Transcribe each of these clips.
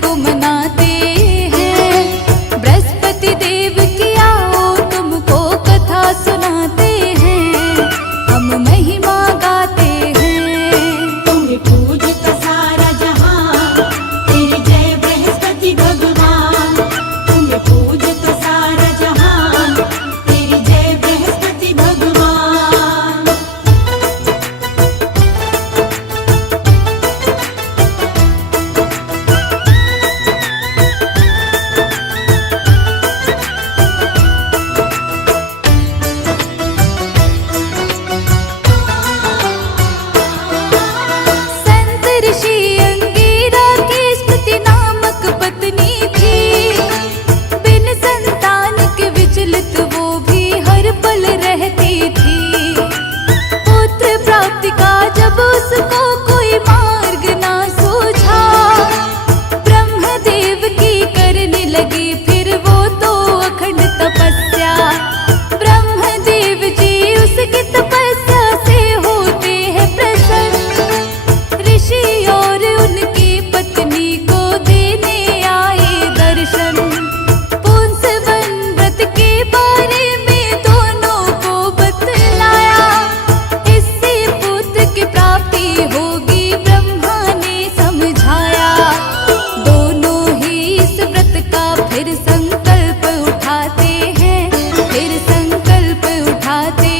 को मनाते हैं। बृहस्पति देव की आओ तुमको कथा सुनाते हैं, हम महिमा गाते हैं। तुम्हें पूजता सारा जहां, तेरी जय बृहस्पति भगवान। तुम्हें पूजता सारा जहां, तेरी जय बृहस्पति भगवान। संत ऋषि अंगिरा की स्तुति नामक पत्नी थी, बिन संतान के विचलित वो भी हर पल रहती थी। पुत्र प्राप्ति का जब उसको कोई मार्ग ना सूझा, ब्रह्मदेव की करने लगी फिर वो तो अखंड तपस्या। ब्रह्मदेव जी उसकी तपस्या से होते हैं प्रसन्न। ऋषि और उनकी पत्नी को देने आए दर्शन। पुंसवन व्रत के बारे में दोनों को बतलाया, इससे पुत्र की प्राप्ति होगी ब्रह्मा ने समझाया। दोनों ही इस व्रत का फिर संकल्प उठाते हैं, फिर संकल्प उठाते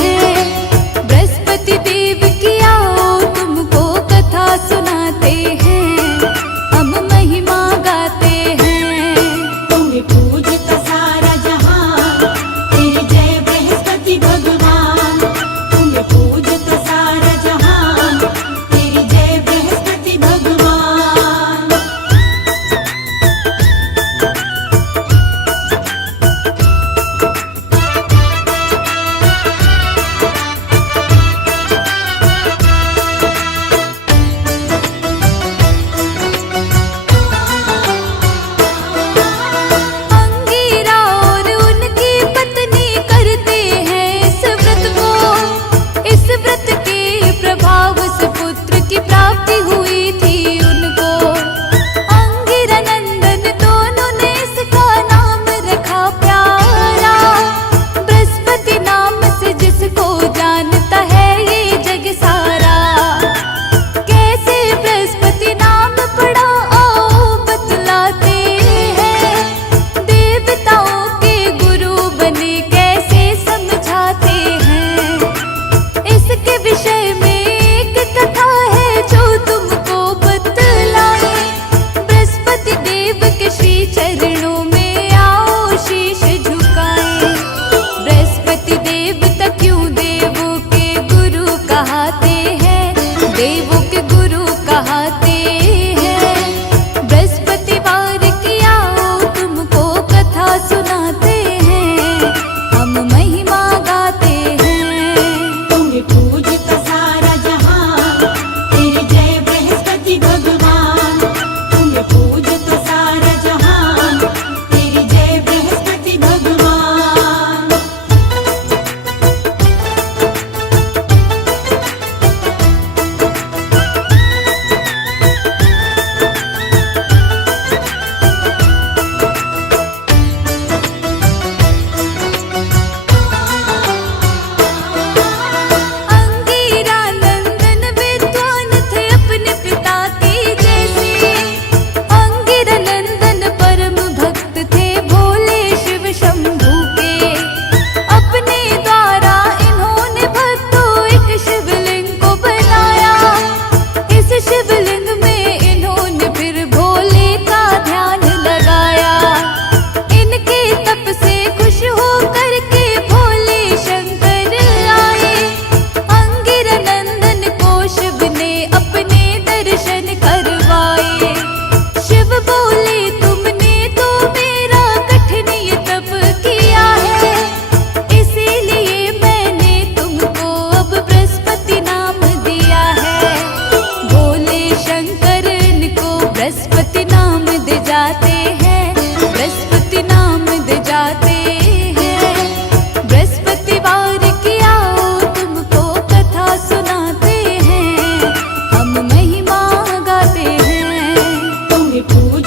हैं। बृहस्पति देव की आओ तुमको कथा सुनाते हैं, हम महिमा गाते हैं। तुम्हें पूजता सारा जहां, तेरी जय बृहस्पति भगवान। तुम्हें पूजता सारा जहां, तेरी जय बृहस्पति भगवान। अंगिरा और उनकी पत्नी करते हैं इस व्रत को। इस व्रत के प्रभाव से पुत्र की प्राप्ति हुई थी उनको। अंगिरा नंदन दोनों ने इसका नाम रखा प्यारा, बृहस्पति नाम से जिसको जानता है ये जग सारा। कैसे बृहस्पति नाम पड़ा आओ बतलाते हैं, देवताओं के गुरु बने कैसे समझाते हैं। इसके विषय में एक कथा है जो तुमको बतलाए। बृहस्पति देव के श्री चरणों में आओ शीश झुकाएं। बृहस्पति देवता क्यों देवों के गुरु कहाते हैं, देवों के गुरु कहाते हैं। बृहस्पतिवार की आओ तुमको कथा सुनाते हैं, हम महिमा गाते हैं। तुम्हें पूजता सारा जहां, तेरी जय बृहस्पति भगवान। तुम्हें पूजता सारा जहां, तेरी जय बृहस्पति भगवान। अंगिरा नंदन विद्वान थे अपने पिता के जैसे। अंगिरा नंदन परम भक्त थे भोले शिव शंभू के। अपने द्वारा इन्होंने भक्तों एक शिवलिंग को बनाया। इस शिवलिंग में इन्होंने फिर भोले का ध्यान लगाया। इनके तप से खुश होकर के भोले शंकर आए। अंगिरा नंदन को शिव ने अपने दर्शन करवाए। शिव बोले तुमने तो मेरा कठिन ये तप किया है, इसीलिए मैंने तुमको अब बृहस्पति नाम दिया है। भोले शंकर इनको बृहस्पति नाम दे जाते हैं, बृहस्पति नाम दे जाते हैं। बृहस्पतिवार की आओ तुमको कथा सुनाते हैं, हम महिमा गाते हैं। तुम्हें पूजता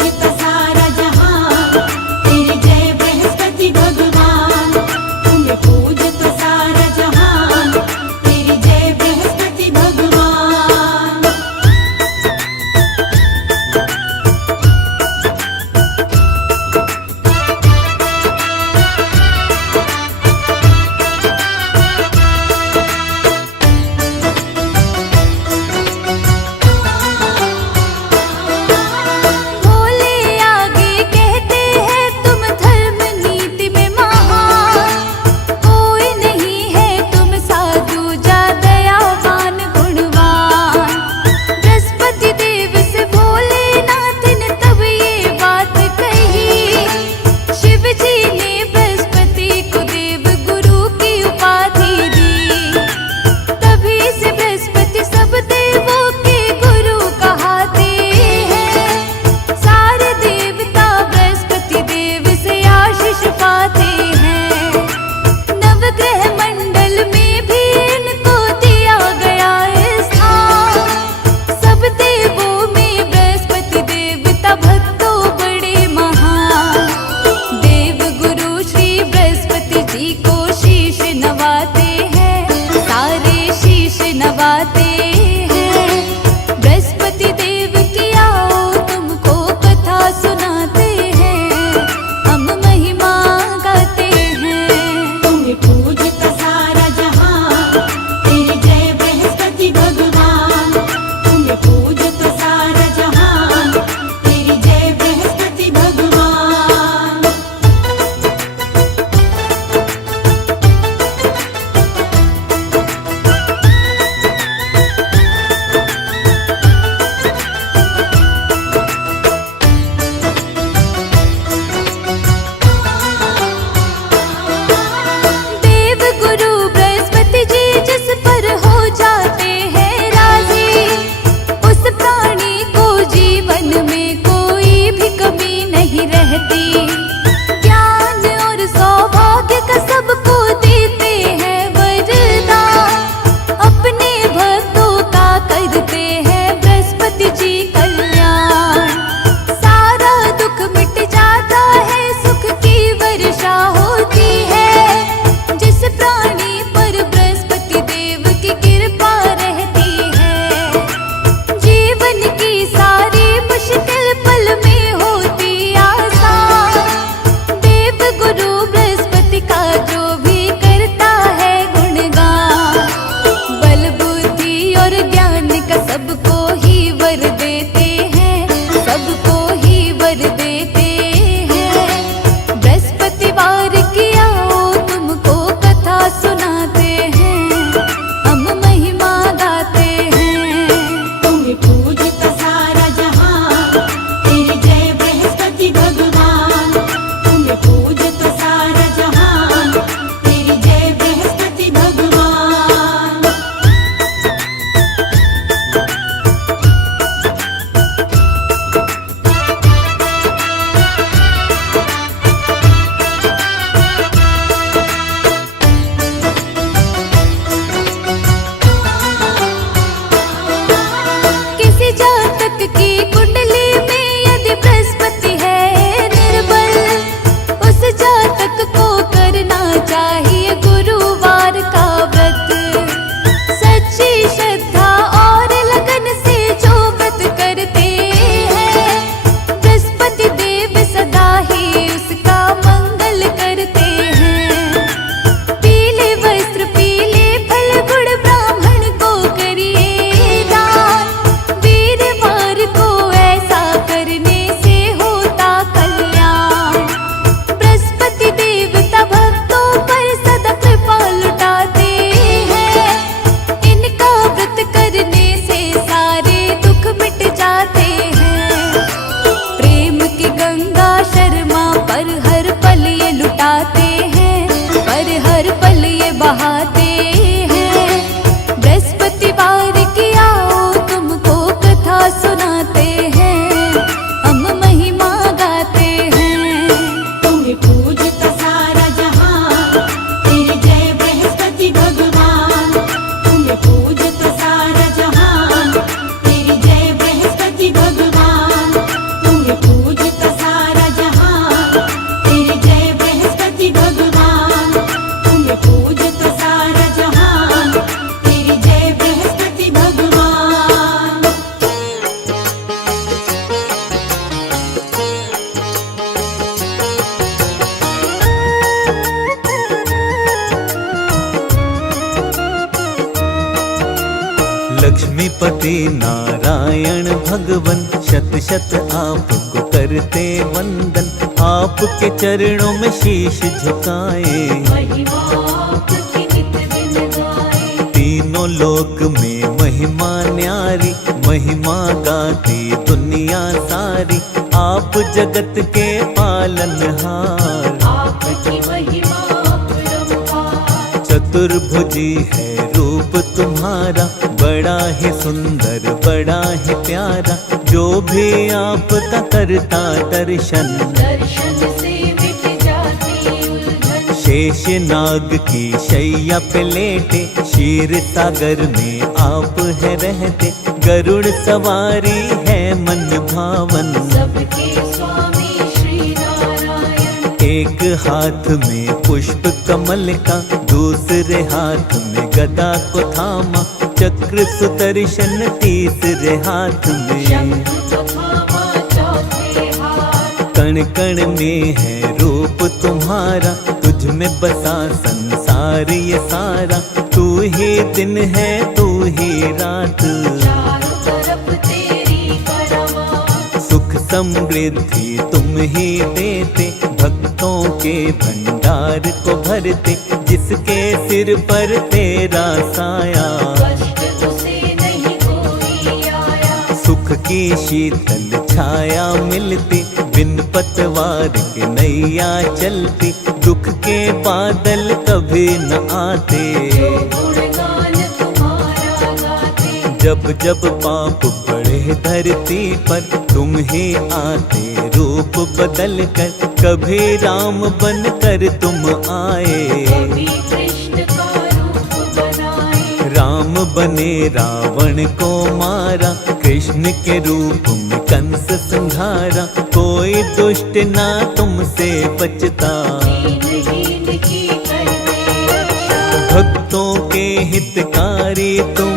लक्ष्मीपति नारायण भगवन शत शत आपको करते वंदन। आपके चरणों में शीश झुकाए, महिमा आपकी नित दिन गाए। तीनों लोक में महिमा न्यारी, महिमा गाती दुनिया सारी। आप जगत के पालनहार, आपकी महिमा अपरंपार। चतुर्भुजी है रूप तुम्हारा, बड़ा ही सुंदर बड़ा ही प्यारा। जो भी आपका करता दर्शन, दर्शन से मिट जाती उलझन। शेष नाग की शैया पे लेटे, क्षीर सागर में आप है रहते। गरुड़ सवारी है मन भावन, सबके स्वामी श्री नारायण। एक हाथ में पुष्प कमल का, दूसरे हाथ में गदा को थामा। चक्र सुदर्शन तीसरे हाथ में, शंख थामा चौथे हाथ। कण कण में है रूप तुम्हारा। तुझ में बसा संसार ये सारा। तू ही दिन है तू ही रात, चारों तरफ तेरी परवाह। सुख समृद्धि तुम ही देते। भक्तों के भंडार को भरते, जिसके सिर पर तेरा साया। कष्ट तुझसे नहीं कोई आया। सुख की शीतल छाया मिलती, बिन पतवार के नैया चलती। दुख के बादल कभी न आते, जो गुणगान तुम्हारा गाते। जब जब पाप बढ़े धरती पर, तुम ही आते रूप बदल कर। कभी राम बन कर तुम आए, कभी कृष्ण का रूप बनाए। राम बने रावण को मारा। कृष्ण के रूप में कंस संहारा। कोई दुष्ट ना तुमसे बचता, दीनहीन की करते रक्षा। भक्तों के हितकारी तुम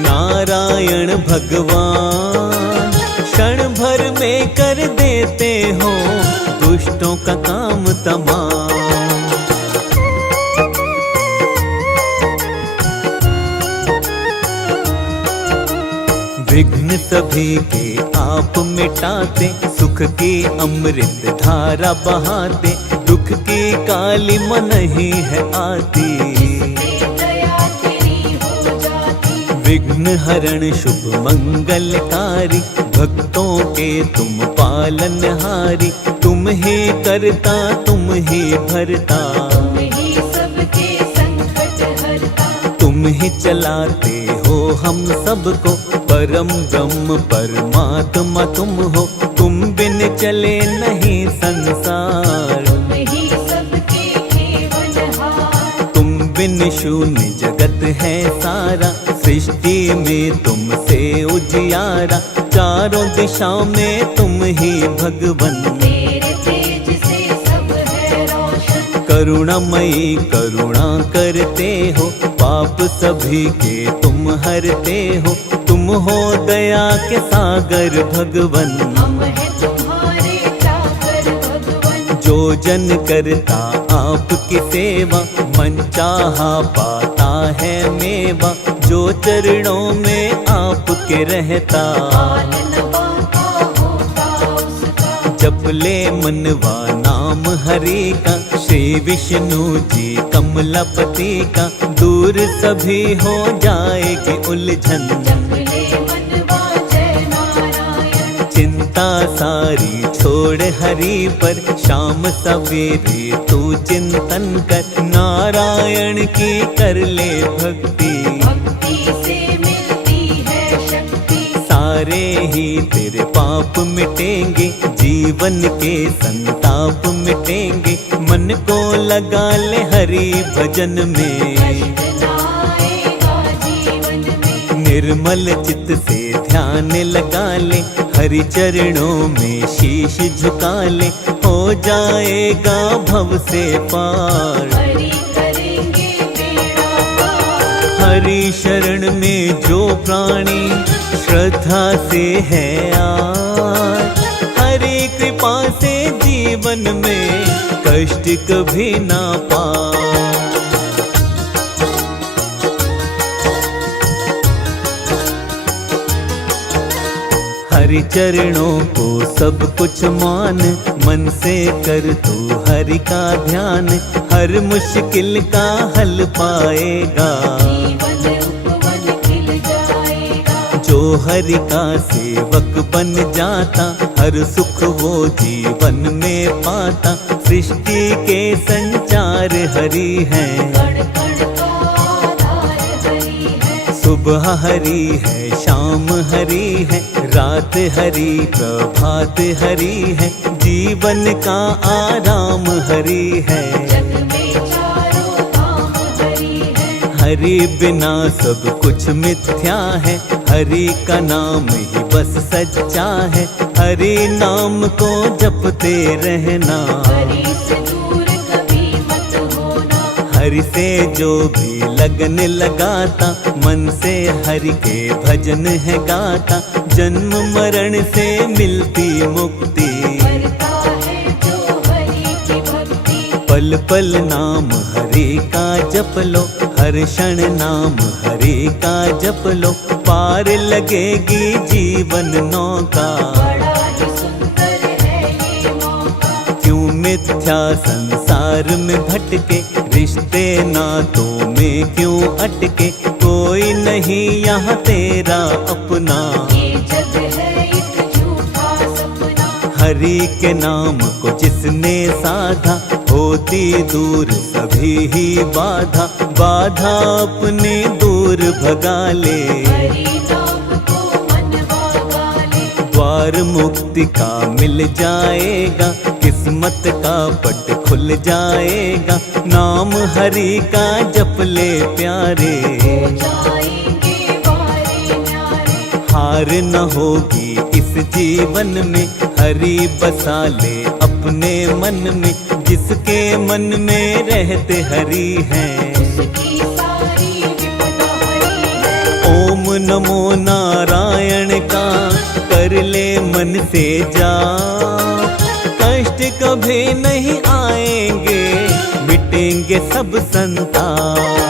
नारायण भगवान। क्षण भर में कर देते हो दुष्टों का काम तमाम। विघ्न सभी के आप मिटाते, सुख की अमृत धारा बहाते। दुख की काली मन ही है आती, दया तेरी हो जाती। विघ्न हरण शुभ मंगलकारी। भक्तों के तुम पालनहारी। तुम ही करता तुम ही भरता, तुम ही सबके संकट हरता। तुम ही चलाते हो हम सबको। परम ब्रह्म परमात्मा तुम हो, तुम बिन चले नहीं संसार। तुम ही सबके केवलहार। तुम बिन शून्य जगत है सारा। सृष्टि में तुमसे उजियारा। चारों दिशा में तुम ही भगवन। तेरे तेज से सब है रोशन। करुणामयी करुणा करते हो, पाप सभी के तुम हरते हो। तुम हो दया के सागर भगवन। हम हैं तुम्हारे चाकर भगवन। जो जन करता आपकी सेवा, मन चाहा पाता है मेवा। जो चरणों में आपके रहता, पालन पाता होता उसका। जप ले मनवा नाम हरि का। श्री विष्णु जी कमलापति का, दूर सभी हो जाएगी उलझन। जप ले मनवा जय नारायण। चिंता सारी छोड़ हरि पर, शाम सवेरे तू चिंतन कर। नारायण की कर ले भक्ति, भक्ति से मिलती है शक्ति। सारे ही तेरे पाप मिटेंगे। जीवन के संताप मिटेंगे। मन को लगा ले हरि भजन में, कष्ट ना आएगा जीवन में। निर्मल चित्त से ध्यान लगा ले। हरि चरणों में शीश झुका ले। हो जाएगा भव से पार। हरि करेंगे बेड़ा पार। हरि शरण में जो प्राणी श्रद्धा से है आज, हरि कृपा से जीवन में कष्ट कभी ना पाए। हरि चरणों को सब कुछ मान, मन से कर तू हरि का ध्यान, हर मुश्किल का हल पाएगा। जीवन उपवन खिल जाएगा। जो हरि का सेवक बन जाता, हर सुख वो जीवन में पाता। सृष्टि के संचार हरि है, कण कण का आधार हरि है। सुबह हरि है, शाम हरि है, रात हरि, प्रभात हरि है, जीवन का आराम हरि है। जग में चारों धाम हरि है। हरि बिना सब कुछ मिथ्या है, हरि का नाम ही बस सच्चा है। हरि नाम को जपते रहना, हरि से दूर कभी मत होना। हरि से जो भी लगन लगाता, मन से हरि के भजन है गाता। जन्म मरण से मिलती मुक्ति, करता है जो हरि की भक्ति। पल पल नाम हरि का जप लो, हर क्षण नाम हरि का जप लो। पार लगेगी जीवन नौका, बड़ा ही सुंदर है ये मौका। क्यों मिथ्या संसार में भटके, रिश्ते नातों में क्यों अटके। कोई नहीं यहाँ तेरा अपना, ये जग है एक झूठा सपना। हरि के नाम को जिसने साधा, होती दूर सभी ही बाधा। बाधा अपने दूर भगा ले, हरि नाम को मनवा गाले। द्वार मुक्ति का मिल जाएगा, किस्मत का पट खुल जाएगा। नाम हरि का जप ले प्यारे, हो जाएंगे बारे न्यारे। हार न होगी इस जीवन में, हरि बसा ले अपने मन में। जिसके मन में रहते हरि हैं, उसकी सारी विपदा हरि है। ओम नमो नारायण का कर ले मन से जाप। कष्ट कभी नहीं आएंगे, मिटेंगे सब संताप।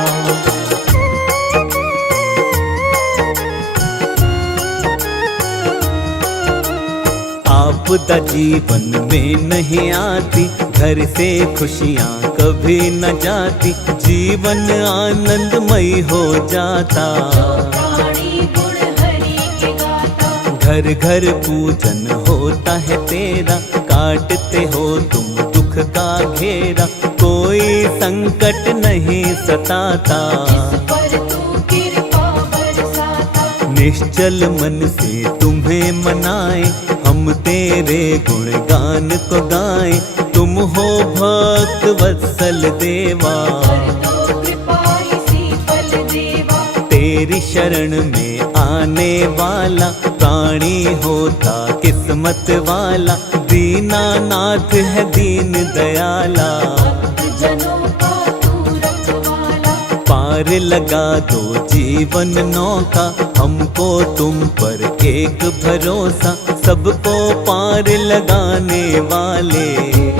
आपदा जीवन में नहीं आती, घर से खुशियाँ कभी न जाती। जीवन आनंदमय हो जाता, प्राणी गुण हरि के गाता। घर घर पूजन होता है तेरा। काटते हो तुम दुख का घेरा, कोई संकट नहीं सताता। जिस पर तू कृपा बरसाता। निश्चल मन से तुम्हें मनाए, हम तेरे गुणगान को गाएं। तुम हो भक्त वत्सल देवा, कर दो कृपा इसी पल देवा। तेरी शरण में आने वाला प्राणी होता किस्मत वाला। दीनानाथ है दीन दयाला, भक्त जनों का तू रखवाला। पार लगा दो जीवन नौका। हमको तुम पर एक भरोसा, सबको पार लगाने वाले।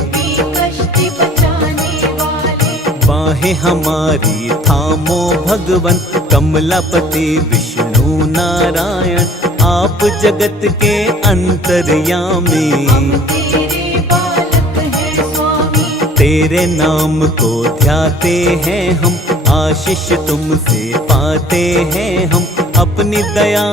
भी कष्ट बचाने वाले। बाहें हमारी थामो भगवन, कमलापति विष्णु नारायण। आप जगत के अंतर्यामी, हम तेरे बालक हैं स्वामी। तेरे नाम को ध्याते हैं हम, आशीष तुमसे पाते हैं हम। अपनी दया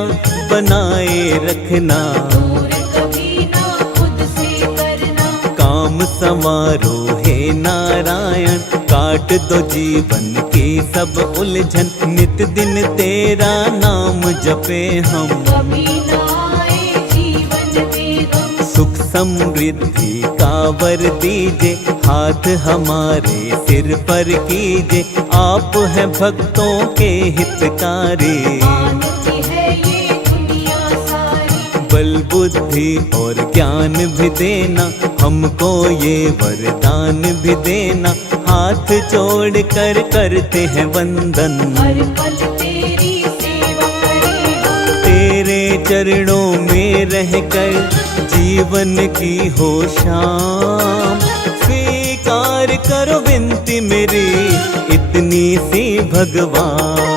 बनाए रखना, दूर कभी ना खुद से करना। काम संवारो हे नारायण। काट दो जीवन की सब उलझन, नित दिन तेरा नाम जपे हम। कभी ना आए जीवन में गम। सुख समृद्धि का वर दीजे, हाथ हमारे सिर पर कीजे। आप हैं भक्तों के हितकारी, मानती है ये दुनिया सारी। बल बुद्धि और ज्ञान भी देना, हमको ये वरदान भी देना। हाथ जोड़ कर करते हैं वंदन, हर पल तेरी सेवा करेगा। तेरे चरणों में रहकर जीवन की हो शाम। स्वीकार करो विनती मेरी इतनी सी भगवान।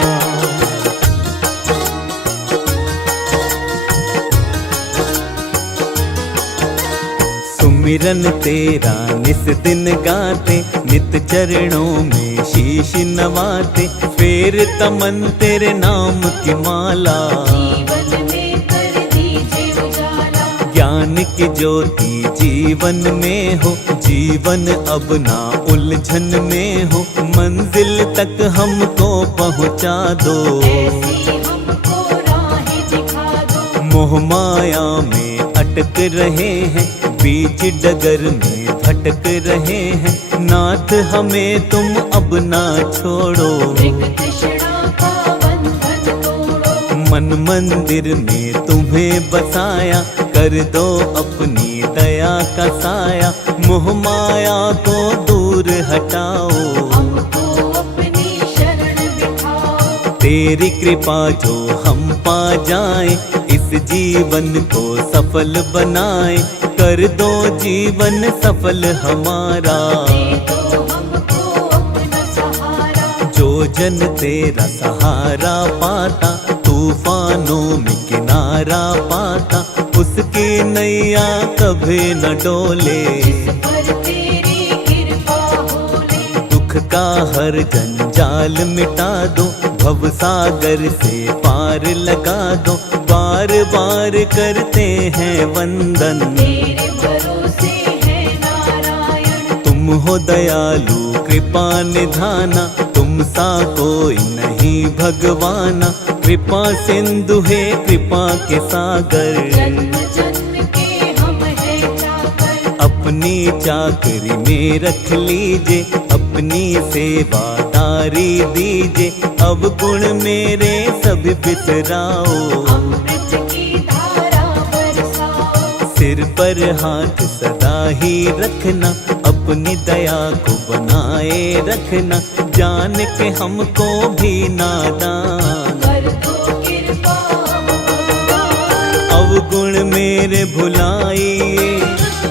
सुमिरन तेरा निस दिन गाते, नित चरणों में शीश नवाते, फेर तमन तेरे नाम की माला। जीवन में कर दीजिए उजाला, ज्ञान की ज्योति जीवन में हो, जीवन अब ना उलझन में हो, मंजिल तक हमको पहुँचा दो। ऐसी हमको राह दिखा दो। मोह माया में अटक रहे हैं, बीच डगर में भटक रहे हैं, नाथ हमें तुम अब ना छोड़ो। मृग तृष्णा का बंधन तोड़ो। मन मंदिर में तुम्हें बसाया, कर दो अपनी दया का साया, मोह माया को दूर हटाओ। हमको अपनी शरण बिठाओ। तेरी कृपा जो हम पा जाए, इस जीवन को सफल बनाए, कर दो जीवन सफल हमारा। दे दो हमको अपना सहारा। जो जन तेरा सहारा पाता, तूफानों में किनारा पाता, उसकी नैया कभी न डोले। पर तेरी कृपा होले। दुख का हर जंजाल मिटा दो, भव सागर से पार लगा दो, बार बार करते हैं वंदन। तेरे भरोसे है नारायण। तुम हो दयालु कृपा निधाना, तुम सा कोई नहीं भगवाना, कृपा सिंधु है कृपा के सागर। जन्म जन्म के हम है चाकर। अपनी चाकरी में रख लीजिए, अपनी सेवादारी दीजिए, अब गुण मेरे सब बिसराओ। अमृत की धारा बरसाओ। सिर पर हाथ सदा ही रखना, अपनी दया को बनाए रखना, जान के हमको भी नादान। कर दो कृपा हमको। अवगुण मेरे भुलाइए,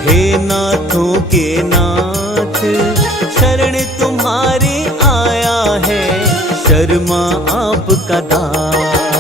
हे नाथों के नाथ, शरण तुम्हारी आया है, शर्मा आपका दास।